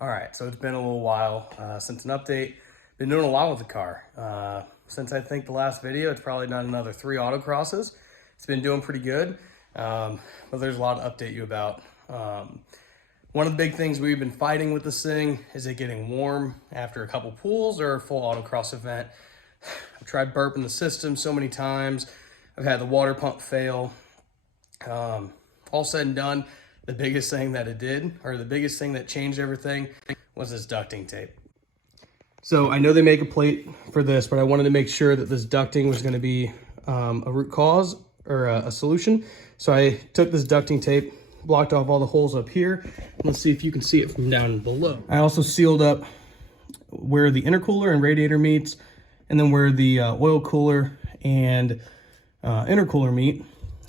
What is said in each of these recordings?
All right, so it's been a little while since an update. Been doing a lot with the car. Since I think the last video, it's probably done another 3 autocrosses. It's been doing pretty good, but there's a lot to update you about. One of the big things we've been fighting with this thing is it getting warm after a couple pools or a full autocross event. I've tried burping the system so many times. I've had the water pump fail. All said and done, the biggest thing that it did, or the biggest thing that changed everything, was this ducting tape. So I know they make a plate for this, but I wanted to make sure that this ducting was going to be a root cause or a solution. So I took this ducting tape, blocked off all the holes up here. Let's see if you can see it from down below. I also sealed up where the intercooler and radiator meets, and then where the oil cooler and intercooler meet.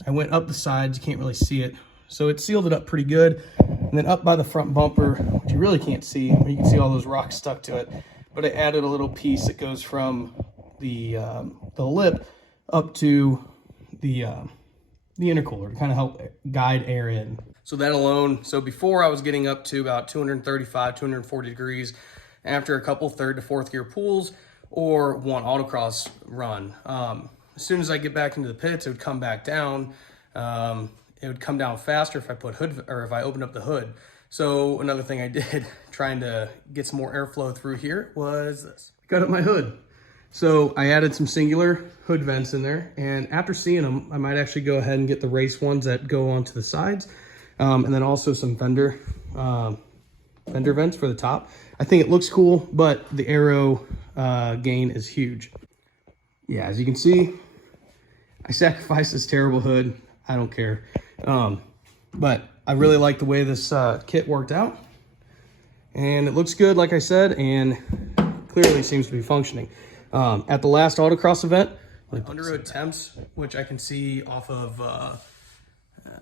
I went up the sides, you can't really see it. So it sealed it up pretty good. And then up by the front bumper, which you really can't see, you can see all those rocks stuck to it. But I added a little piece that goes from the lip up to the intercooler to kind of help guide air in. So that alone, so before I was getting up to about 235, 240 degrees after a couple 3rd to 4th gear pools or one autocross run. As soon as I get back into the pits, it would come back down. It would come down faster if I put hood, or if I opened up the hood. So another thing I did, trying to get some more airflow through here, was this. Cut up my hood. So I added some singular hood vents in there, and after seeing them, I might actually go ahead and get the race ones that go onto the sides, and then also some fender vents for the top. I think it looks cool, but the aero gain is huge. Yeah, as you can see, I sacrificed this terrible hood. I don't care. But I really like the way this kit worked out. And it looks good, like I said, and clearly seems to be functioning. At the last autocross event, underhood temps, which I can see off of, I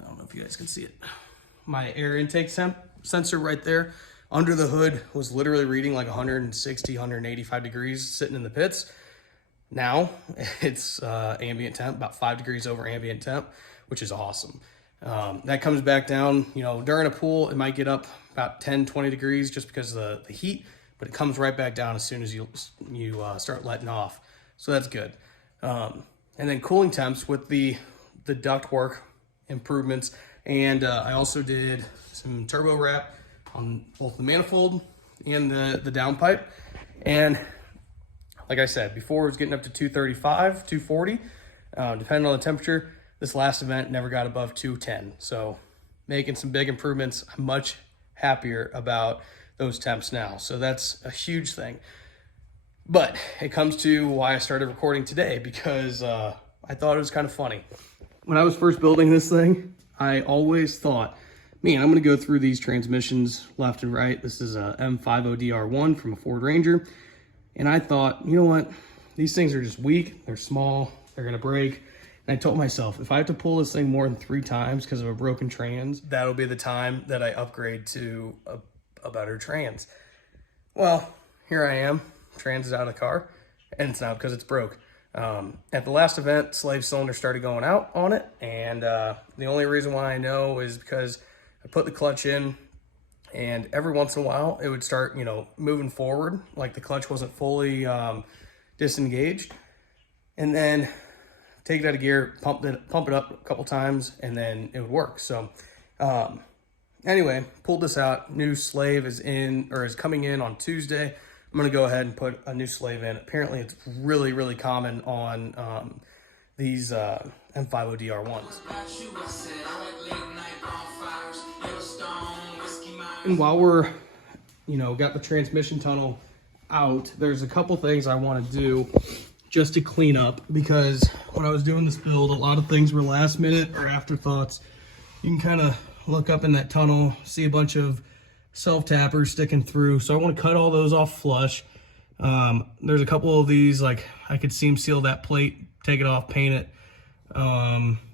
don't know if you guys can see it, my air intake temp sensor right there, under the hood was literally reading like 160, 185 degrees sitting in the pits. Now it's ambient temp, about 5 degrees over ambient temp, which is awesome. That comes back down, you know, during a pool, it might get up about 10, 20 degrees just because of the heat, but it comes right back down as soon as you start letting off. So that's good. And then cooling temps with the ductwork improvements. And I also did some turbo wrap on both the manifold and the downpipe. And like I said, before it was getting up to 235, 240, depending on the temperature. This last event never got above 210. So making some big improvements. I'm much happier about those temps now. So that's a huge thing. But it comes to why I started recording today, because I thought it was kind of funny. When I was first building this thing, I always thought, man, I'm going to go through these transmissions left and right. This is a M50DR1 from a Ford Ranger. And I thought, you know what? These things are just weak. They're small. They're going to break. And I told myself, if I have to pull this thing more than 3 times because of a broken trans, that'll be the time that I upgrade to a better trans. Well, here I am. Trans is out of the car. And it's not because it's broke. At the last event, slave cylinder started going out on it. And the only reason why I know is because I put the clutch in, and every once in a while, it would start, you know, moving forward, like the clutch wasn't fully disengaged. And then take it out of gear, pump it up a couple times, and then it would work. So anyway, pulled this out. New slave is coming in on Tuesday. I'm gonna go ahead and put a new slave in. Apparently it's really, really common on these M50DR1s. And while we're, you know, got the transmission tunnel out, there's a couple things I want to do just to clean up, because when I was doing this build, a lot of things were last minute or afterthoughts. You can kind of look up in that tunnel, see a bunch of self-tappers sticking through. So I want to cut all those off flush. There's a couple of these, like I could seam seal that plate, take it off, paint it.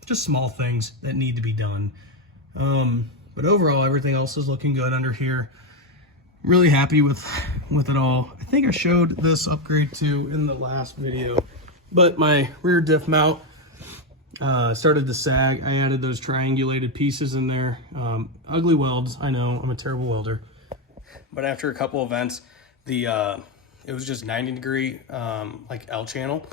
Just small things that need to be done. But overall, everything else is looking good under here. Really happy with it all. I think I showed this upgrade too in the last video, but my rear diff mount started to sag. I added those triangulated pieces in there. Ugly welds, I know, I'm a terrible welder. but after a couple events, it was just 90-degree like L channel,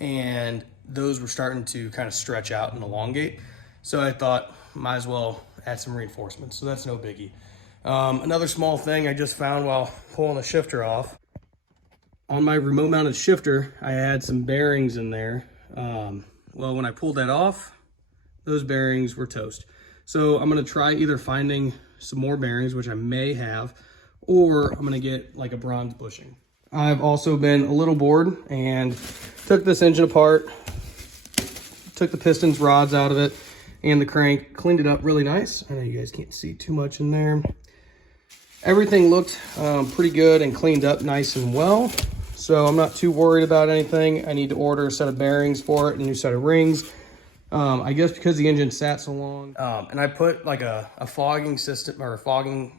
and those were starting to kind of stretch out and elongate. So I thought might as well add some reinforcements. So that's no biggie. Another small thing I just found while pulling the shifter off. On my remote mounted shifter, I had some bearings in there. Well, when I pulled that off, those bearings were toast. So I'm gonna try either finding some more bearings, which I may have, or I'm gonna get like a bronze bushing. I've also been a little bored and took this engine apart, took the pistons, rods out of it, and the crank, cleaned it up really nice. I know you guys can't see too much in there. Everything looked pretty good and cleaned up nice and well. So I'm not too worried about anything. I need to order a set of bearings for it, a new set of rings. I guess because the engine sat so long. And I put like a fogging system or a fogging,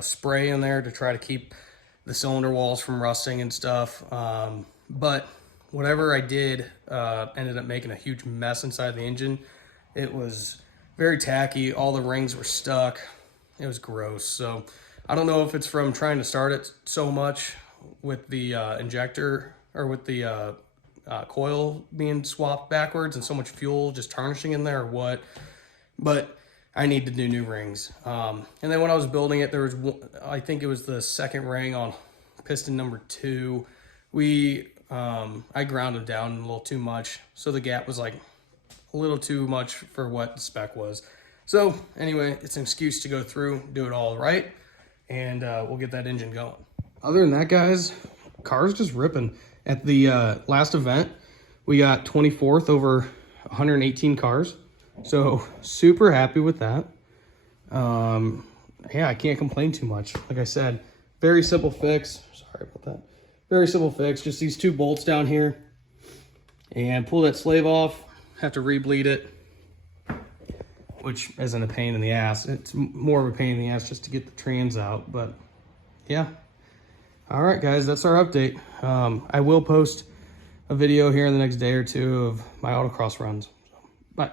spray in there to try to keep the cylinder walls from rusting and stuff. But whatever I did ended up making a huge mess inside the engine. It was very tacky. All the rings were stuck. It was gross. So I don't know if it's from trying to start it so much with the injector or with the coil being swapped backwards and so much fuel just tarnishing in there or what, but I need to do new rings. And then when I was building it, there was I think it was the second ring on piston number 2. I ground them down a little too much, so the gap was like a little too much for what the spec was. So anyway, it's an excuse to go through, do it all right, and we'll get that engine going. Other than that, guys, car's just ripping. At the last event, we got 24th over 118 cars. So super happy with that. Yeah, I can't complain too much. Like I said, very simple fix. Sorry about that. Very simple fix. Just these 2 bolts down here. And pull that slave off. Have to re-bleed it, which isn't a pain in the ass. It's more of a pain in the ass just to get the trans out. But yeah. All right, guys, that's our update. I will post a video here in the next day or two of my autocross runs. So, bye.